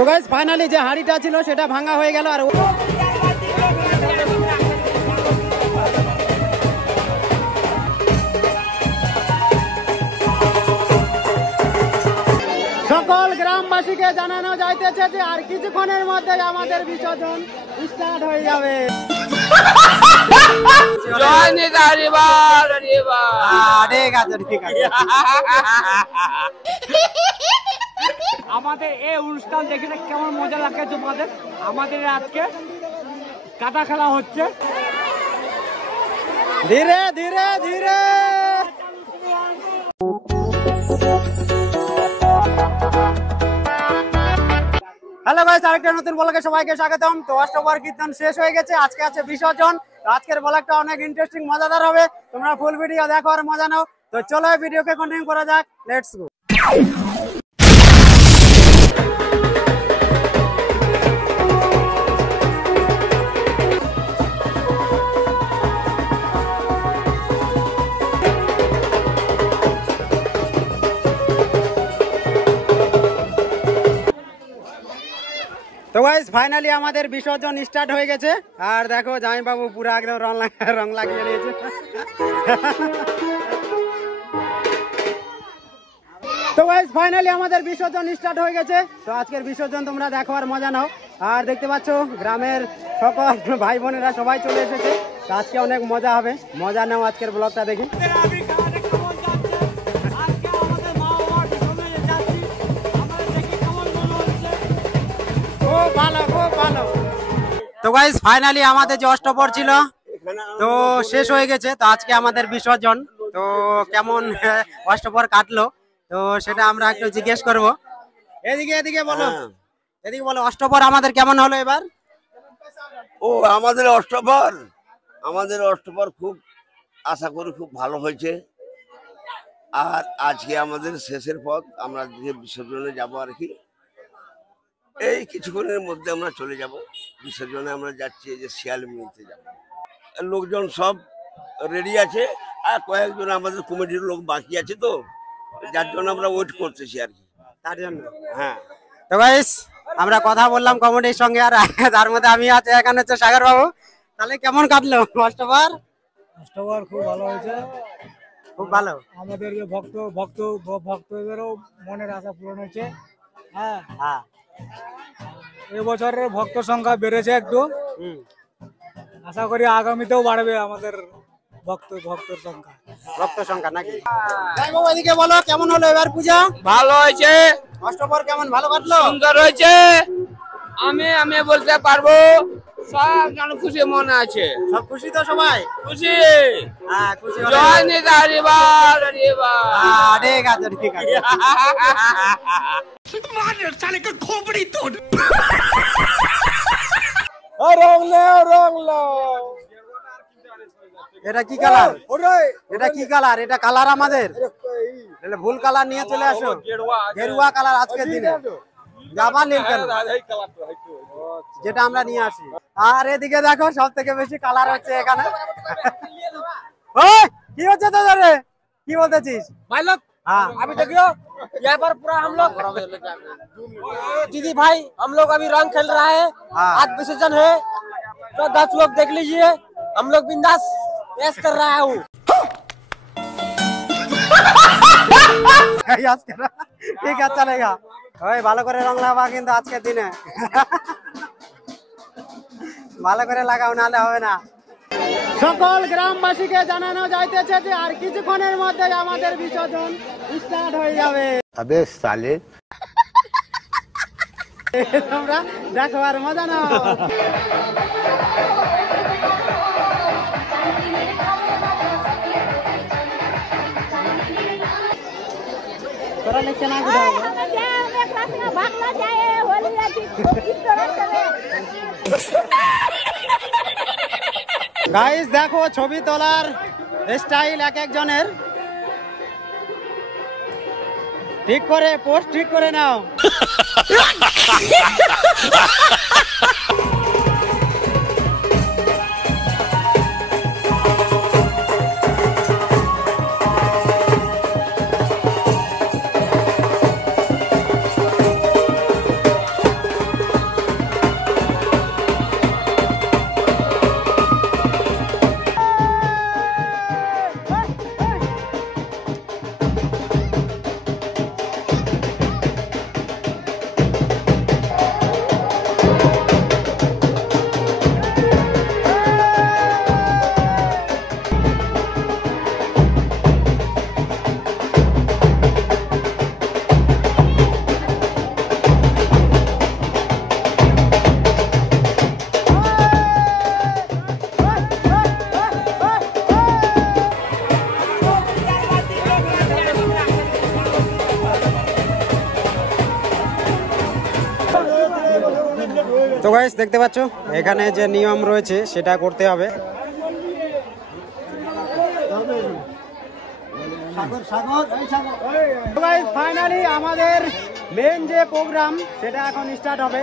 তো guys finally যে হাড়িটা ছিল সেটা ভাঙা হয়ে গেল। আর সকল গ্রামবাসীকে জানানো যাইতেছে যে আর কিছুক্ষণের মধ্যে আমাদের বিসর্জন স্টার্ট হয়ে যাবে। আমাদের এই অনুষ্ঠান দেখে কেমন মজা লাগে তোমাদের। আমাদের আজকে কাটা খেলা হচ্ছে, ধীরে ধীরে ধীরে। হ্যালো গাইস, আরেকটা নতুন ব্লগে সবাইকে স্বাগতম। তো অষ্টপ্রহর কীর্তন শেষ হয়ে গেছে, আজকে আছে বিসর্জন। তো আজকের ব্লগটা অনেক ইন্টারেস্টিং মজাদার হবে, তোমরা ফুল ভিডিও দেখো আর মজা নাও। তো চলো ভিডিওকে কন্টিনিউ করা যাক, লেটস গো। তো গাইস ফাইনালি আমাদের বিসর্জন স্টার্ট হয়ে গেছে। আর দেখো জামাই বাবু পুরো একদম রং লাগিয়ে দিয়েছে। তো গাইস ফাইনালি আমাদের বিসর্জন স্টার্ট হয়ে গেছে। তো আজকের বিসর্জন তোমরা দেখো আর মজা নাও। আর দেখতে পাচ্ছ গ্রামের সকল ভাই বোনেরা সবাই চলে এসেছে। তো আজকে অনেক মজা হবে, মজা নাও আজকের ব্লগটা দেখি। তো গাইস ফাইনালি আমাদের যে অষ্টপ্রহর ছিল তো শেষ হয়ে গেছে। তো আজকে আমাদের বিসর্জন। তো কেমন অষ্টপ্রহর কাটলো তো সেটা আমরা একটু জিজ্ঞেস করব। এদিকে বলো, এদিকে বলো অষ্টপ্রহর আমাদের কেমন হলো এবার? আমাদের অষ্টপ্রহর খুব আশা করি খুব ভালো হয়েছে। আর আজকে আমাদের শেষের পথ, আমরা যে বিসর্জনে যাবো আর কি, এই কিছুক্ষণের মধ্যে আমরা চলে যাব বিসর্জনে। আমরা যাচ্ছি এই যে শিয়ালমিনিতে যাব, লোকজন সব রেডি আছে আর কয়েকজন আমাদের কমিটির লোক বাকি আছে, তো যার জন্য আমরা ওয়েট করতেছি আর কি, তার জন্য। হ্যাঁ। তো গাইস আমরা কথা বললাম কমিটির সঙ্গে, আর তার মধ্যে আমি আছি, এখানে হচ্ছে সাগর বাবু। তাহলে কেমন কাটলো অষ্টপ্রহর? অষ্টপ্রহর খুব ভালো হয়েছে, খুব ভালো। আমাদের যে ভক্তদেরও মনের আশা পূরণ হয়েছে। হ্যাঁ, এবছরের ভক্ত সংখ্যা বেড়েছে একটু, আশা করি আগামীতেও বাড়বে আমাদের ভক্তের সংখ্যা নাকি? যাই বাবু এদিকে বলো কেমন হলো এবার পূজা? ভালো হয়েছে, অষ্টপ্রহর কেমন ভালো কাটলো? সুন্দর হয়েছে। আমি বলতে পারবো সব জন খুশি মনে আছে। সব খুশি তো সবাই? খুশি। হ্যাঁ খুশি। জয় নেতা হরিবার হরিবার। ঠিক আছে ঠিক আছে। মার সালে কা খোপড়ি তোড়। রং লাও। এটা কি কালার? এটা কি কালার? এটা কালার আমাদের ভুল কালার নিয়ে চলে আসো, গেরুয়া কালার আজকের দিনে। যাবা নীল কেন? যেটা আমরা নিয়ে আসি। আর এদিকে দেখো সব থেকে বেশি কালার হচ্ছে এখানে। কি হচ্ছে তোদের? কি বলতেছিস भाई लोग? हाँ अभी देखियो यहाँ पर पूरा हम लोग दीदी भाई हम लोग अभी रंग खेल रहा है। आज विसर्जन है तो 10 लोग देख लीजिए, हम लोग बिंदास ऐश कर रहा है। ঠিক আছে চলেগা। ওই ভালো করে রং লাগাবা কিন্তু আজকের দিনে, ভালো করে লাগাও নাহলে হবে না। সকল গ্রামবাসীকে জানানো যাইতেছে যে আর কিছুক্ষণের মধ্যে আমাদের বিসর্জন স্টার্ট হয়ে যাবে। আবে সালে তোমরা দেখো আর মজা নাও। তোরা লিখে না গাইস দেখো ছবি তোলার স্টাইল এক একজনের। ঠিক করে পোস্ট ঠিক করে নাও। তো গাইস দেখতে পাচ্ছ এখানে যে নিয়ম রয়েছে সেটা করতে হবে। ফাইনালি আমাদের মেন যে প্রোগ্রাম সেটা এখন স্টার্ট হবে।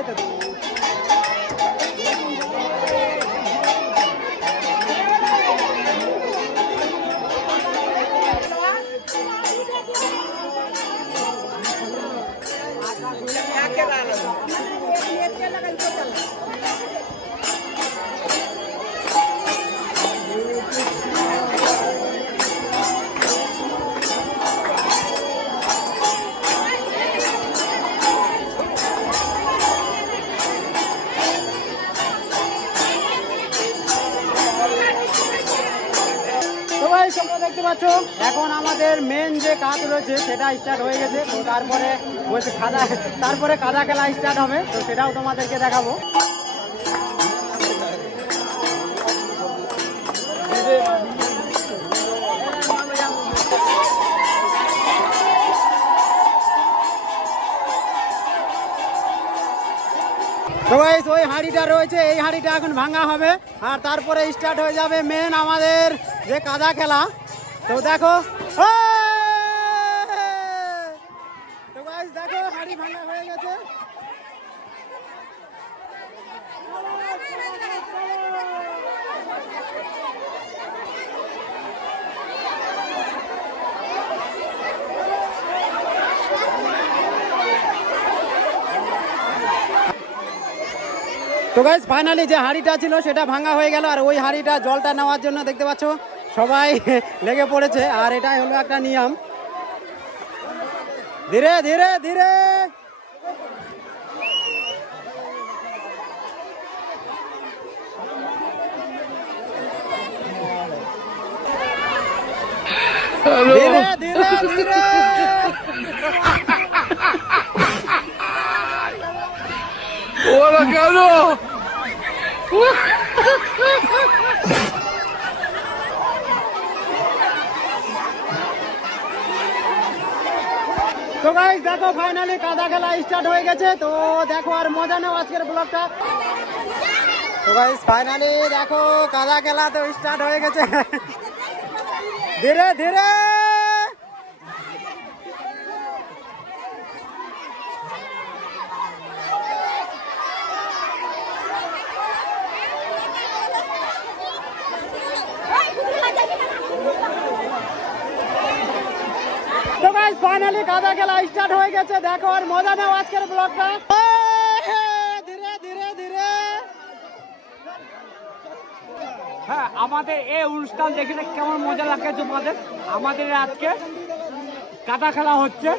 দেখতে পাচ্ছ এখন আমাদের মেন যে কাজ রয়েছে সেটা স্টার্ট হয়ে গেছে। তো তারপরে কাদা খেলা স্টার্ট হবে, তো সেটাও তোমাদেরকে দেখাবো। তো গাইস ওই হাঁড়িটা রয়েছে, এই হাঁড়িটা এখন ভাঙা হবে আর তারপরে স্টার্ট হয়ে যাবে মেন আমাদের যে কাদা খেলা। তো দেখো তো গাইস দেখো হাঁড়ি ভাঙা হয়ে গেছে। তো গাইস ফাইনালি যে হাঁড়িটা ছিল সেটা ভাঙা হয়ে গেল আর ওই হাঁড়িটা জলটা নেওয়ার জন্য দেখতে পাচ্ছ সবাই লেগে পড়েছে আর এটাই হলো একটা নিয়ম। ধীরে ধীরে ধীরে ধীরে ধীরে ধীরে ওরা কেন তো গাইস দেখো ফাইনালি কাদা খেলা স্টার্ট হয়ে গেছে। তো দেখো আর মজা নাও আজকের ব্লগটা। তো গাইস ফাইনালি দেখো কাদা খেলা তো স্টার্ট হয়ে গেছে। ধীরে ধীরে তো গাইস ফাইনালি কাদা খেলা স্টার্ট হয়ে গেছে। দেখো আর মজা নাও আজকের ব্লগটা। ধীরে ধীরে ধীরে হ্যাঁ, আমাদের এই অনুষ্ঠান দেখে কেমন মজা লাগে তোমাদের। আমাদের আজকে কাদা খেলা হচ্ছে,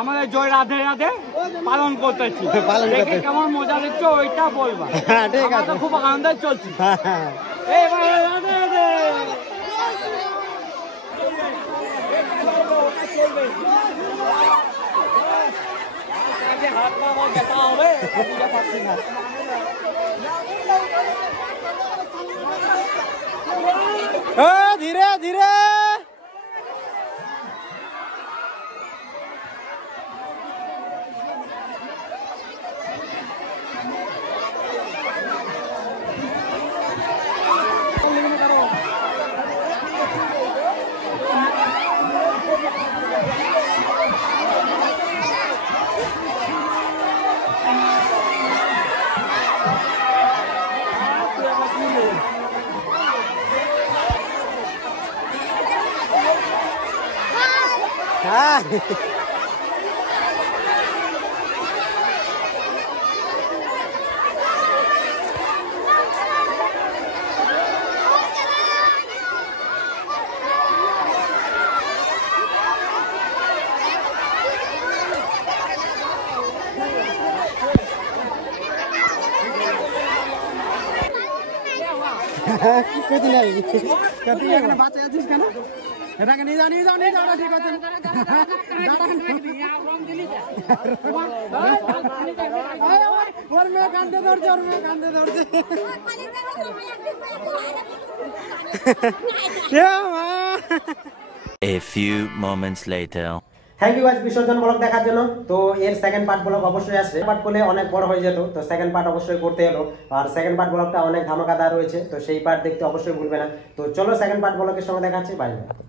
আমাদের জয় রাধে রাধে পালন করতেছি। দেখে কেমন মজা দিচ্ছে ওইটা বলবা। ঠিক আছে, খুব আনন্দ চলছে। রাধে রাধে। হাত পা ব্যথা হবে, বুঝতে পারছি না। ধীরে ধীরে কিছু নেই, তুই এখানে বাচ্চা আছিস কেন? এটাকে নিয়ে যাও, নিয়ে যাও, নিয়ে যাও, ঠিক আছে। ওর মেয়ে কান্দে ধরছে, ওর মেয়ে কান্দে ধরছে। A few moments later. Thank you guys বিসর্জন ব্লগ দেখার জন্য। তো এর সেকেন্ড পার্ট ব্লগ অবশ্যই আসছে, পার্ট করলে অনেক বড় হয়ে যেত, তো সেকেন্ড পার্ট অবশ্যই করতে হলো। আর সেকেন্ড পার্ট ব্লগটা অনেক ধামাকাদার রয়েছে, তো সেই পার্ট দেখতে অবশ্যই ভুলবে না। তো চলো সেকেন্ড পার্ট ব্লগের সঙ্গে দেখা হচ্ছে, বাই বাই।